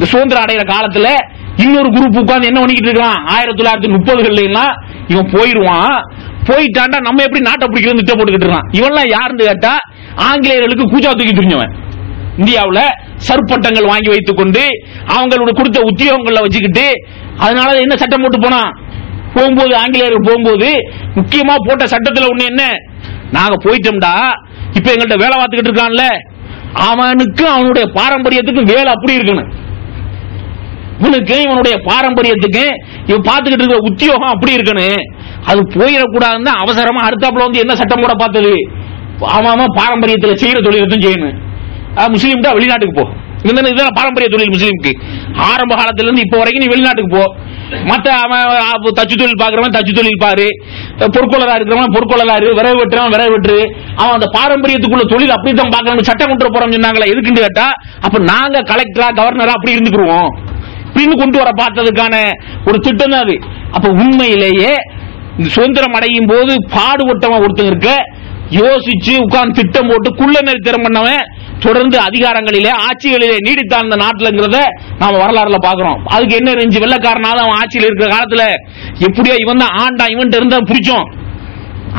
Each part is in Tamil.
இந்த சுதந்திரம் அடைகிற காலத்துல இன்னொரு குரூப் உட்கார்ந்து என்ன பண்ணிக்கிட்டு இருக்கான், 1930 இவன் போயிருவான், போயிட்டாண்டா நம்ம எப்படி நாட்டை பிடிக்கிறது திட்டம் போட்டுக்கிட்டு இருக்கான். இவன்லாம் யாருன்னு கேட்டா ஆங்கிலேயர்களுக்கு கூச்சா தூக்கி தெரிஞ்சவன். இந்தியாவில் சற்பட்டங்கள் வாங்கி வைத்துக் கொண்டு அவங்களோட கொடுத்த உத்தியோகங்களை வச்சுக்கிட்டு, அதனால என்ன சட்டம் போட்டு போனான் போகும்போது, ஆங்கிலேயர்கள் போகும்போது முக்கியமா போட்ட சட்டத்தில் ஒண்ணு என்ன, நாங்க போயிட்டோம்டா இப்ப எங்கள்கிட்ட வேலை பார்த்துக்கிட்டு இருக்கான்ல அவனுக்கு அவனுடைய பாரம்பரியத்துக்கு வேலை அப்படி இருக்கணும், இவனுக்கு இவனுடைய பாரம்பரியத்துக்கு இவன் பார்த்துக்கிட்டு இருக்கிற உத்தியோகம் அப்படி இருக்கணும். அது போயிடக்கூடாதுன்னு அவசரமா அடுத்தாப்புல வந்து என்ன சட்டம் போட பார்த்தது, அவன் பாரம்பரியத்தில் செய்யற தொழிலத்தையும் செய்யணும். முஸ்லீம் தான் வெளிநாட்டுக்கு போ, இதுதான் பாரம்பரிய தொழில் முஸ்லீமுக்கு. ஆரம்ப காலத்துல இருந்து இப்ப வரைக்கும் நீ வெளிநாட்டுக்கு போ, மத்த அவன் தச்சு தொழில் பாக்குறவன் தச்சு தொழில் பாரு, பொற்கொள்ளரா இருக்கிறவன் பொற்கொள்ளரா இரு, விரைவு வெட்டுறவன் விரைவு வெட்டு, அவன் அந்த பாரம்பரியத்துக்குள்ள தொழில் அப்படித்தான் பாக்குறாங்க. சட்டம் கொண்டு போறோம் சொன்னாங்களா, எதுக்குன்னு கேட்டா அப்ப நாங்க கலெக்டரா கவர்னரா அப்படி இருந்துக்குருவோம், இப்படின்னு கொண்டு வர பார்த்ததுக்கான ஒரு திட்டம் தான் அது. அப்ப உண்மையிலேயே சுதந்திரம் அடையும் போது பாடுபட்டவன் ஒருத்தங்க இருக்க யோசிச்சு உட்கார்ந்து திட்டம் போட்டு குள்ள நெறித்தரம் பண்ணவன் தொடர்ந்து அதிகாரங்களிலே ஆட்சிகளிலே நீடித்தான் இந்த நாட்டில்ங்கிறத நாம வரலாறுல பாக்குறோம். அதுக்கு என்ன இருந்துச்சு, வெள்ளக்காரனால அவன் ஆட்சியில் இருக்கிற காலத்துல எப்படியோ இவன் தான் ஆண்டா, இவன் இருந்தா பிடிச்சோம்,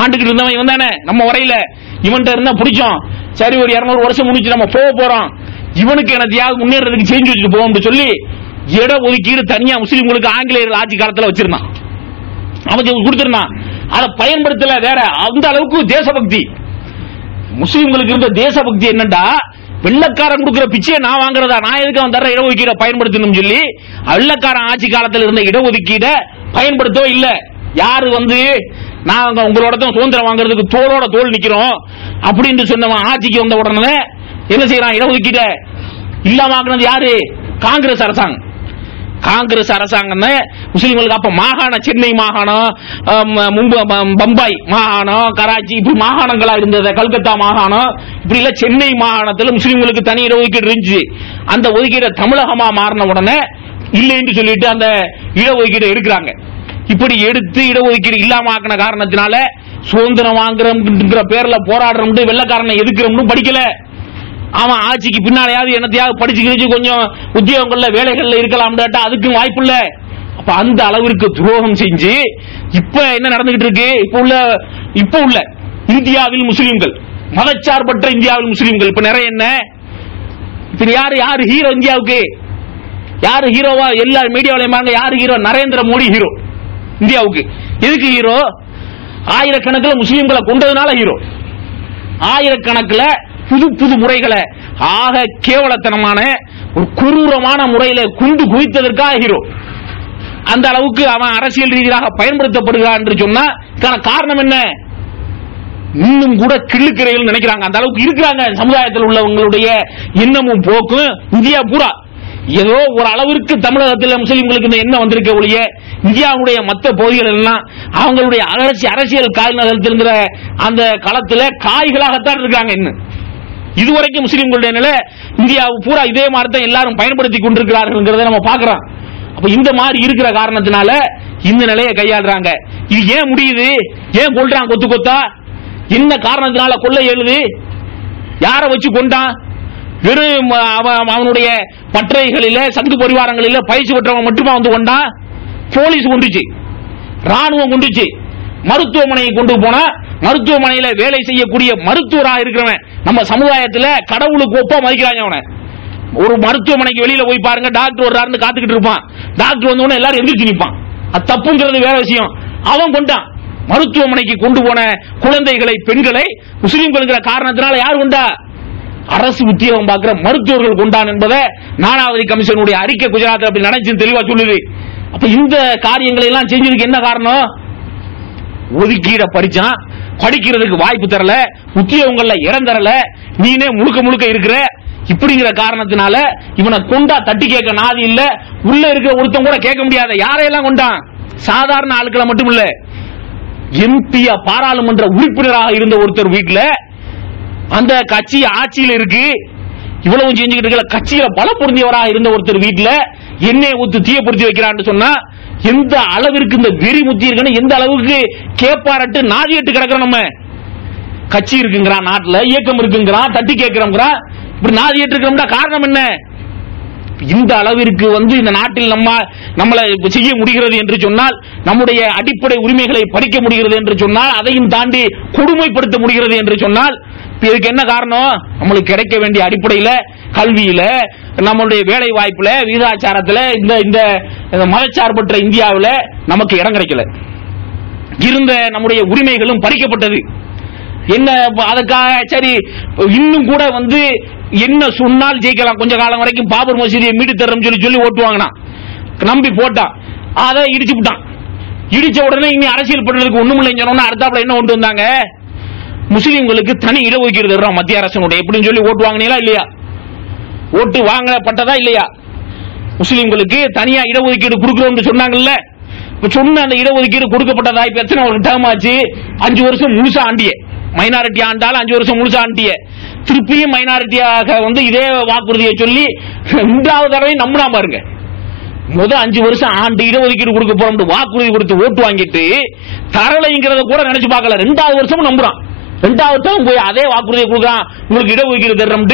ஆண்டுகிட்டு இருந்தவன் இவன் தானே, நம்ம வரையில இவன் இருந்தா பிடிச்சோம், சரி ஒரு 200 வருஷம் முடிச்சு நம்ம போறோம், இவனுக்கு எனத்தையாவது முன்னேறதுக்கு செஞ்சு வச்சுட்டு போவோம் சொல்லி இட ஒதுக்கீடு தனியா முஸ்லீம்களுக்கு ஆங்கிலேயர்கள் ஆட்சி காலத்துல வச்சிருந்தான், அவன் கொடுத்திருந்தான். அதை பயன்படுத்தல வேற. அந்த அளவுக்கு தேசபக்தி முஸ்லீம்களுக்கு இருந்த தேசபக்தி என்னண்டா, வெள்ளக்காரன் கொடுக்கிற பிச்சையை நான் வாங்குறதா, நான் எதுக்கு அவன் தர இடஒதுக்கீட பயன்படுத்தணும் சொல்லி வெள்ளக்காரன் ஆட்சி காலத்தில் இருந்த இடஒதுக்கீட பயன்படுத்தவே இல்லை. யாரு வந்து நாங்க உங்களோட தான் சுதந்திரம் வாங்குறதுக்கு தோளோட தோல் நிக்கிறோம் அப்படின்னு சொன்னவன் ஆட்சிக்கு வந்த உடனே என்ன செய்யறான், இடஒதுக்கீட இல்லாம ஆக்குனது யாரு, காங்கிரஸ் அரசாங்கம். காங்கிரஸ் அரசாங்கம் முஸ்லீம்களுக்கு அப்ப மாகாணம், சென்னை மாகாணம், பம்பாய் மாகாணம், கராச்சி இப்படி மாகாணங்களா இருந்தது, கல்கத்தா மாகாணம் இப்படி இல்ல, சென்னை மாகாணத்தில் முஸ்லீம்களுக்கு தனி இடஒதுக்கீடு இருந்துச்சு. அந்த ஒதுக்கீடு தமிழகமா மாறின உடனே இல்லைன்னு சொல்லிட்டு அந்த இடஒதுக்கீடு எடுக்கிறாங்க. இப்படி எடுத்து இடஒதுக்கீடு இல்லாம ஆக்கின காரணத்தினால சுதந்திரம் வாங்குற பேர்ல போராடுறோம், வெள்ளக்காரனை எதுக்குறோம்னு படிக்கல. அவன் ஆட்சிக்கு பின்னாலேயாவது என்னத்தையாவது படிச்சு கிழிச்சு கொஞ்சம் உத்தியோகங்கள்ல வேலைகள்ல இருக்கலாம் கேட்டா அதுக்கும் வாய்ப்பு இல்ல. அப்ப அந்த அளவிற்கு துரோகம் செஞ்சு இப்ப என்ன நடந்துகிட்டு இருக்கு, இப்ப உள்ள இந்தியாவில் முஸ்லீம்கள், மதச்சார்பற்ற இந்தியாவில் முஸ்லீம்கள் இப்ப நிறைய என்ன, இப்ப யாரு ஹீரோ இந்தியாவுக்கு, யாரு ஹீரோவா எல்லா மீடியாவிலையும் பாருங்க, யாரு ஹீரோ, நரேந்திர மோடி ஹீரோ இந்தியாவுக்கு. எதுக்கு ஹீரோ, ஆயிரக்கணக்கில் முஸ்லீம்களை கொண்டதுனால ஹீரோ, ஆயிரக்கணக்கில் புது புது முறைகளை ஆக கேவலத்தனமான ஒரு கொடூரமான முறையில குண்டு குவித்ததற்காக ஹீரோ. அந்த அளவுக்கு அவன் அரசியல் ரீதியாக பயன்படுத்தப்படுகிறான் என்று சொன்னா காரணம் என்ன, இன்னும் கூட கிள்ளுக்கிறைகள் நினைக்கிறாங்க, அந்த அளவுக்கு இருக்கிறாங்க சமுதாயத்தில் உள்ளவங்களுடைய எண்ணமும் போக்கும். இந்தியா பூரா ஏதோ ஒரு அளவிற்கு தமிழகத்தில் முஸ்லிம்களுக்கு இந்த எண்ணம் வந்திருக்க ஒழிய இந்தியாவுடைய மற்ற பகுதிகள் எல்லாம் அவங்களுடைய அரசியல் காய் நகர்த்திருக்கிற அந்த களத்தில் காய்களாகத்தான் இருக்காங்க. இன்னும் இதுவரைக்கும் முஸ்லிம்களுடைய நிலை இந்தியா பூரா இதே மாதிரி தான் எல்லாரும் பயன்படுத்தி கொண்டிருக்கிறார்கள் நம்ம பார்க்கிறோம். அப்ப இந்த மாதிரி இருக்கிற காரணத்தினால இந்த நிலையை கையாளுறாங்க. இது ஏன் முடியுது, ஏன் கொள்றான் கொத்து கொத்தா, என்ன காரணத்தினால கொள்ள எழுது, யாரை வச்சு கொண்டான், வெறும் அவனுடைய பற்றைகளில சங்கு பரிவாரங்களில பயிற்சி பெற்றவன் மட்டுமா வந்து கொண்டான், போலீஸ் கொண்டுச்சு, ராணுவம் கொண்டுச்சு, மருத்துவமனையை கொண்டு போனா மருத்துவமனையில வேலை செய்யக்கூடிய மருத்துவராக இருக்கிறவன் நம்ம சமுதாயத்தில் கடவுளுக்கு ஒப்பா மதிக்கிறாங்க. அவனை ஒரு மருத்துவமனைக்கு வெளியில போய் பாருங்க, டாக்டர் ஒரு காத்துக்கிட்டு இருப்பான், டாக்டர் வந்த உடனே எல்லாரும் எந்திரிச்சு நிற்பான், அது தப்புங்கிறது வேற விஷயம். அவன் கொண்டான் மருத்துவமனைக்கு கொண்டு போன குழந்தைகளை, பெண்களை முஸ்லீம்கள் காரணத்தினால யார் கொண்டா, அரசு உத்தியோகம் பார்க்கிற மருத்துவர்கள் கொண்டான் என்பதை நானாவதி கமிஷனுடைய அறிக்கை குஜராத்தில் அப்படி நினைச்சு தெளிவா சொல்லுது. அப்ப இந்த காரியங்களை எல்லாம் செஞ்சதுக்கு என்ன காரணம், ஒதுக்கீட படிச்சான், படிக்கிறதுக்கு வாய்ப்பு தரல, உத்தியோகங்கள்ல இடம் தரல, நீனே முழுக்க முழுக்க இருக்கிற, இப்படிங்கிற காரணத்தினால இவனை கொண்டா தட்டி கேட்க நாதி இல்ல, உள்ள இருக்கிற ஒருத்தன் கூட கேட்க முடியாத. யாரையெல்லாம் கொண்டான், சாதாரண ஆட்களை மட்டும் இல்ல, எம்பியா பாராளுமன்ற உறுப்பினராக இருந்த ஒருத்தர் வீட்டுல அந்த கட்சி ஆட்சியில் இருக்கு, இவ்வளவு செஞ்சுக்கிட்டு இருக்க கட்சியில பல பொருந்தியவராக இருந்த ஒருத்தர் வீட்டுல எண்ணெய் ஊத்து தீய பொருத்தி வைக்கிறான்னு சொன்னா எந்த அளவிற்கு இந்த வெறி முத்தி இருக்குன்னு, எந்த அளவுக்கு கேப்பாரட்டு நாதிட்டு கிடக்கிறோம். நம்ம கட்சி இருக்குங்கிறான், நாட்டில் இயக்கம் இருக்குங்கிறான், தட்டி கேட்கிறோம், இப்படி நாதிட்டு இருக்கிறோம்னா காரணம் என்ன, இந்த அளவிற்கு இந்த நாட்டில் நம்மளை செய்ய முடிகிறது என்று சொன்னால், நம்முடைய அடிப்படை உரிமைகளை பறிக்க முடிகிறது என்று சொன்னால், அதையும் தாண்டி கொடுமைப்படுத்த முடிகிறது என்று சொன்னால், இதுக்கு என்ன காரணம்? நம்மளுக்கு கிடைக்க வேண்டிய அடிப்படையில் கல்வியில, நம்மளுடைய வேலை வாய்ப்புல, விகிதாச்சாரத்தில், இந்த மதச்சார்பற்ற இந்தியாவில் நமக்கு இடம் கிடைக்கல. இருந்த நம்முடைய உரிமைகளும் பறிக்கப்பட்டது. என்ன அதுக்காக சரி இன்னும் கூட என்ன சொன்னால் ஜெயிக்கலாம், கொஞ்ச காலம் வரைக்கும் பாபர் மசூதியை மீட்டு தர்றோம் சொல்லி ஓட்டுவாங்கனா நம்பி போட்டான், அதை இடிச்சு விட்டான். இடிச்ச உடனே இனி அரசியல் பண்றதுக்கு ஒண்ணும் இல்லைன்னு சொன்னா அடுத்தாப்புல என்ன கொண்டு வந்தாங்க, முஸ்லீம்களுக்கு தனி இடஒதுக்கீடு தர்றோம் மத்திய அரசனுடைய எப்படின்னு சொல்லி ஓட்டு வாங்கினீங்களா இல்லையா? ஓட்டு வாங்கப்பட்டதா இல்லையா? முஸ்லீம்களுக்கு தனியா இடஒதுக்கீடு கொடுக்கிறோம் சொன்னாங்கல்ல. சொன்ன அந்த இடஒதுக்கீடு கொடுக்கப்பட்டதா? இப்ப எத்தனை ஒரு டேர்ம் ஆச்சு? 5 வருஷம் முழுசா ஆண்டிய மைனாரிட்டி ஆண்டாலும் 5 வருஷம் முழுசா ஆண்டிய திருப்பியும் மைனாரிட்டியாக இதே வாக்குறுதியை சொல்லி 2வது தடவை நம்பினா பாருங்க. முதல் 5 வருஷம் ஆண்டு இடஒதுக்கீடு கொடுக்க போறோம் வாக்குறுதி கொடுத்து ஓட்டு வாங்கிட்டு தரலைங்கிறத கூட நினைச்சு பார்க்கல. 2வது வருஷமும் நம்புறான். 2வது தடவை போய் அதே வாக்குறுதியை கொடுக்குறான், உங்களுக்கு இடஒதுக்கீடு தர்றோம்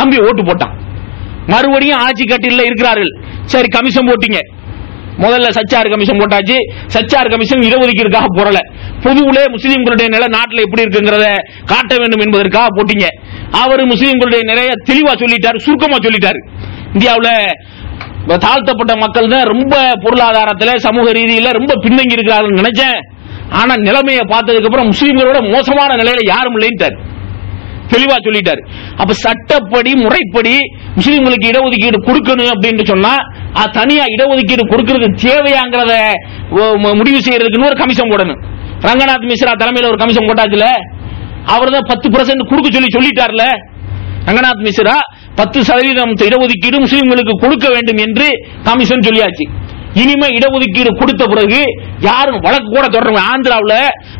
நம்பி ஓட்டு போட்டான். மறுபடியும் ஆட்சி கட்டில இருக்கிறார்கள். சரி கமிஷன் போட்டீங்க, முதல்ல சச்சார் கமிஷன் போட்டாச்சு. சச்சார் கமிஷன் இடஒதுக்கீடுக்காக போறல, பொதுவுலே முஸ்லீம்களுடைய நிலை நாட்டில் எப்படி இருக்குங்கிறத காட்ட வேண்டும் என்பதற்காக போட்டீங்க. அவர் முஸ்லீம்களுடைய நிறைய தெளிவா சொல்லிட்டாரு, சுருக்கமா சொல்லிட்டாரு. இந்தியாவில் தாழ்த்தப்பட்ட மக்கள் தான் ரொம்ப பொருளாதாரத்தில் சமூக ரீதியில் ரொம்ப பின்னங்கி இருக்கிறார்கள் நினைச்சேன். ஆனா நிலைமையை பார்த்ததுக்கு அப்புறம் முஸ்லீம்களோட மோசமான நிலையில யாரும் இல்லைன்ட்டார், தெளிவா சொல்லிட்டாரு. அப்ப சட்டப்படி முறைப்படி முஸ்லீம்களுக்கு இடஒதுக்கீடு கொடுக்கணும் அப்படின்னு சொன்னா தனியா இடஒதுக்கீடு கொடுக்கிறது தேவையாங்கிறத முடிவு செய்யறதுக்கு ஒரு கமிஷன் போடணும். ரங்கநாத் மிஸ்ரா தலைமையில் ஒரு கமிஷன் போட்டாச்சுல, அவர் தான் 10% கொடுக்க சொல்லிட்டார்ல. ரங்கநாத் மிஸ்ரா 10% இடஒதுக்கீடு முஸ்லீம்களுக்கு கொடுக்க வேண்டும் என்று கமிஷன் சொல்லியாச்சு. இனிமே இடஒதுக்கீடு கொடுத்த பிறகு யாரும் வழக்கு கூட தொடர்ந்து, ஆந்திராவில்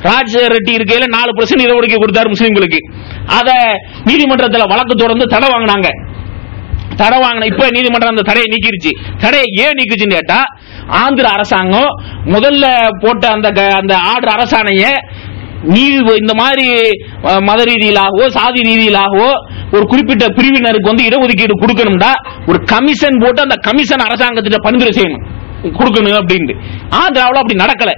ராஜசேகர ரெட்டி இருக்கையில 4% இடஒதுக்கீடு கொடுத்தாரு முஸ்லீம்களுக்கு. அத நீதிமன்றத்தில் வழக்கு தொடர்ந்து தடை வாங்கினாங்க. தடை வாங்கின இப்ப நீதிமன்றம் அந்த தடையை நீக்கிருச்சு. தடையை ஏன் நீக்குச்சுன்னு கேட்டா, ஆந்திர அரசாங்கம் முதல்ல போட்ட அந்த ஆர்டர் அரசாணைய இந்த மாதிரி மத ரீதியிலாகவோ சாதி ரீதியிலாகவோ ஒரு குறிப்பிட்ட பிரிவினருக்கு இடஒதுக்கீடு கொடுக்கணும்டா ஒரு கமிஷன் போட்டு அந்த கமிஷன் அரசாங்கத்திட்ட பரிந்துரை செய்யணும் கொடுக்கணும் அப்படின்னு. ஆந்திராவில் அப்படி நடக்கல.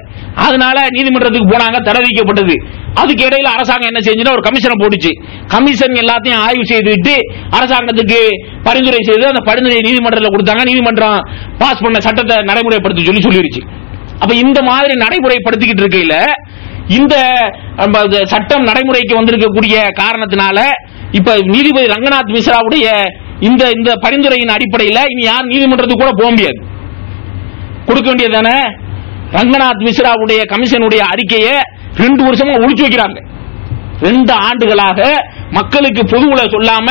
அதனால நீதிமன்றத்துக்கு போனாங்க, தடை விதிக்கப்பட்டது. அதுக்கு இடையில அரசாங்கம் என்ன செஞ்சுன்னா ஒரு கமிஷனை போட்டுச்சு. கமிஷன் எல்லாத்தையும் ஆய்வு செய்துவிட்டு அரசாங்கத்துக்கு பரிந்துரை செய்து அந்த பரிந்துரை நீதிமன்றத்தில் கொடுத்தாங்க. நீதிமன்றம் பாஸ் பண்ண சட்டத்தை நடைமுறைப்படுத்த சொல்லிருச்சு. அப்ப இந்த மாதிரி நடைமுறைப்படுத்திக்கிட்டு இருக்கையில இந்த சட்டம் நடைமுறைக்கு வந்திருக்கக்கூடிய காரணத்தினால இப்ப நீதிபதி ரங்கநாத் மிஸ்ராவுடைய இந்த பரிந்துரையின் அடிப்படையில் இனி யார் நீதிமன்றத்துக்கு கூட போக முடியாது, கொடுக்க வேண்டியதானே. ரங்கநாத் மிஸ்ராவுடைய கமிஷனுடைய அறிக்கையை 2 வருஷமா ஒளிச்சு வைக்கிறாங்க. 2 ஆண்டுகளாக மக்களுக்கு பொதுவுல சொல்லாம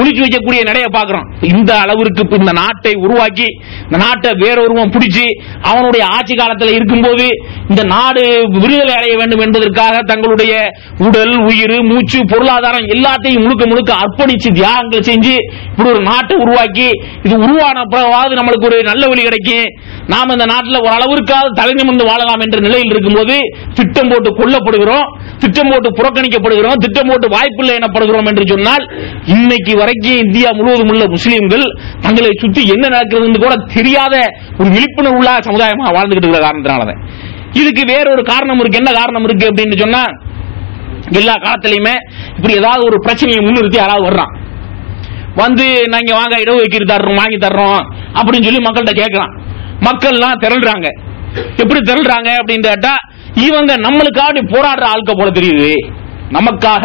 ஒளிச்சு வைக்கக்கூடிய நடைய பார்க்கிறோம். இந்த அளவிற்கு இந்த நாட்டை உருவாக்கி இந்த நாட்டை வேறொருவன் பிடிச்சி அவனுடைய ஆட்சி காலத்தில் இருக்கும்போது இந்த நாடு விடுதலை அடைய வேண்டும் என்பதற்காக தங்களுடைய உடல் உயிர் மூச்சு பொருளாதாரம் எல்லாத்தையும் முழுக்க அர்ப்பணிச்சு தியாகங்கள் செஞ்சு இப்படி ஒரு நாட்டை உருவாக்கி இது உருவான பிறவாது நம்மளுக்கு ஒரு நல்ல வழி கிடைக்கும், நாம இந்த நாட்டில் ஒரு அளவிற்காவது தலை நிமிர்ந்து வாழலாம் என்ற நிலையில் இருக்கும்போது திட்டம் போட்டு கொல்லப்படுகிறோம், திட்டம் போட்டு புறக்கணிக்கப்படுகிறோம், திட்டம் போட்டு வாய்ப்பில்லை எனப்படுகிறோம் என்று சொன்னால் இன்னைக்கு வரைக்கும் இந்தியா முழுவதும் உள்ள முஸ்லீம்கள் தங்களை சுற்றி என்ன நடக்கிறது கூட தெரியாத ஒரு விழிப்புணர்வு உள்ள சமுதாயமாக வாழ்ந்துகிட்டு இருக்கிற காரணத்தினாலதான். இதுக்கு வேறொரு காரணம் இருக்கு. என்ன காரணம் இருக்கு அப்படின்னு சொன்னா, எல்லா காலத்திலையுமே இப்படி ஏதாவது ஒரு பிரச்சனையை முன்னிறுத்தி யாராவது வர்றான் நாங்க வாங்க இடஒதுக்கீடு தர்றோம் வாங்கி தர்றோம் அப்படின்னு சொல்லி மக்கள்கிட்ட கேட்கலாம். மக்கள்லாம் திரள்றாங்க. எப்படி திரள்றாங்க அப்படின்னு கேட்டா, இவங்க நம்மளுக்காக போராடுற ஆட்க போல தெரியுது, நமக்காக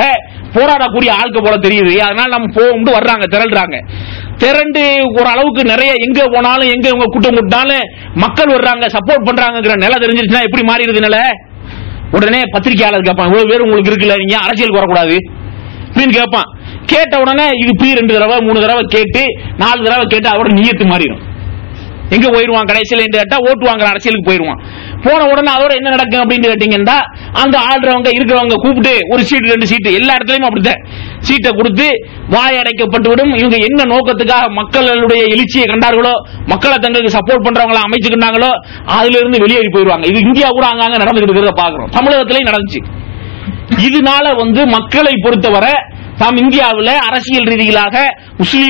போராடக்கூடிய ஆட்க போல தெரியுது, அதனால நம்ம போகும்போது வர்றாங்க, திரள்றாங்க. திரண்டு ஒரு அளவுக்கு நிறைய எங்க போனாலும் எங்க இவங்க கூட்டம் கூட்டாலும் மக்கள் வர்றாங்க, சப்போர்ட் பண்றாங்கிற நிலை தெரிஞ்சிருச்சுன்னா எப்படி மாறிடுது நிலை? உடனே பத்திரிகையாளர் கேட்பான், இவ்வளவு பேர் உங்களுக்கு இருக்குல்ல, நீங்க அரசியலுக்கு வரக்கூடாது அப்படின்னு கேட்பான். கேட்ட உடனே இது 2 தடவை 3 தடவை கேட்டு 4 தடவை கேட்டு அவரோட நியத்து மாறிடும். எங்க போயிருவான் கடைசியில் கேட்டா ஓட்டு வாங்குற அரசியலுக்கு போயிருவான். போன உடனே அதோட என்ன நடக்கும் அப்படின்னு கேட்டீங்கன்னா, அந்த ஆடுறவங்க இருக்கிறவங்க கூப்பிட்டு ஒரு சீட்டு 2 சீட்டு எல்லா இடத்துலயும் அப்படித்தான் சீட்டை கொடுத்து வாய் அடைக்கப்பட்டு விடும். இவங்க என்ன நோக்கத்துக்காக மக்களுடைய எழுச்சியை கண்டார்களோ, மக்களை தங்களுக்கு சப்போர்ட் பண்றவங்கள அமைச்சுக்கிட்டாங்களோ அதுல இருந்து வெளியேறி போயிருவாங்க. இது இந்தியா கூட அங்கங்க நடந்துகிட்டு இருக்கிறத பாக்குறோம், தமிழகத்திலையும் நடந்துச்சு. இதனால மக்களை பொறுத்தவரை தாம் இந்தியாவில் அரசியல் ரீதியிலாக முஸ்லீம்